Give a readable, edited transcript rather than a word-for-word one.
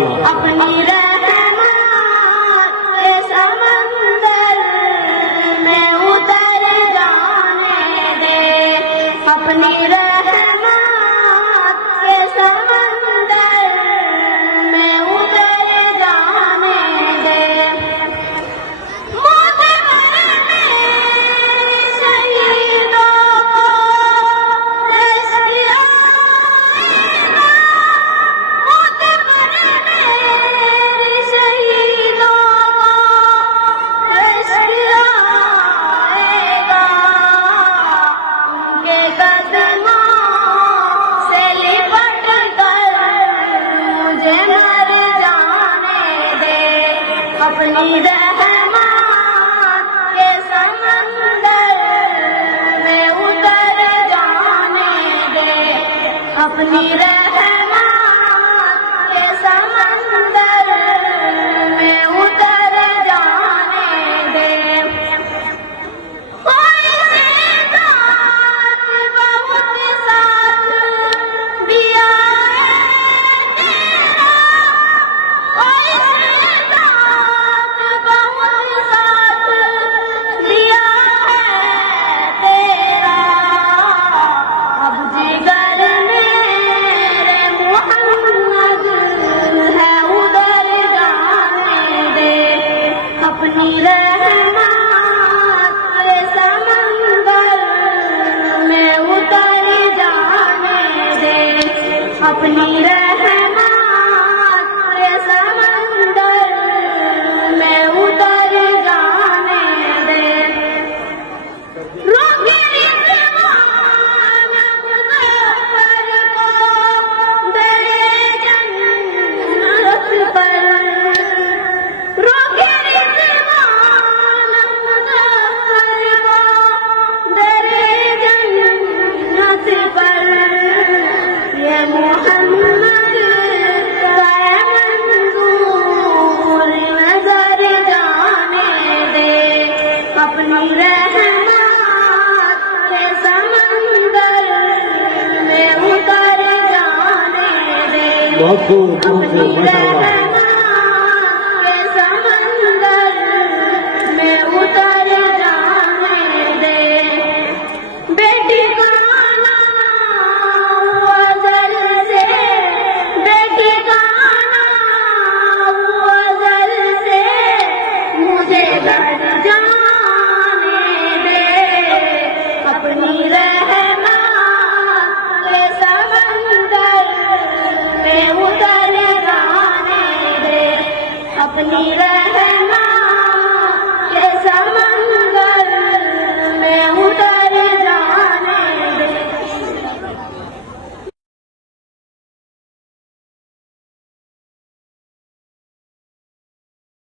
अल्लाह। अपनी रहमत के समंदर में उतर जाने दे, अपनी रहमत के समंदर में उतर जाने दे। मौत मरने शहीदों को रज़िया आएगा, मौत मरने शहीदों को रज़िया आएगा। उनके कदमों से लिपट कर मुझे मर जाने दे, अपनी रहमत के समंदर में उतर जाने दे, अपनी रहमत के समंदर में उतर जाने दे। कोई सिद्धांत बहुत साथ दिया है तेरा, कोई सिद्धांत बहुत साथ दिया है तेरा। अब जिगर मेरे मोहम्मद है उधर जाने दे, अपनी रहमत के समंदर में उतर जाने दे, अपनी रहमत के समंदर में उतर जाने दे। रोके रिज़वान मुज़फ़्फ़र को दरे जन्नत पर, रोके रिज़वान मुज़फ़्फ़र को दरे जन्नत पर। ये मोहम्मद का मंजूर नजर जाने दे, अपनी रहमत के समंदर में उतर जाने दे, बहुत खूब, बहुत खूब, अपनी माशाअल्लाह। रहमत के समंदर में उतर जाने दे। बेटी का नाम हुआ जल से, बेटी का नाम हुआ जल से, मुझे घर जाने दे, अपनी रहमत के समंदर में उतर जाने दे, अपनी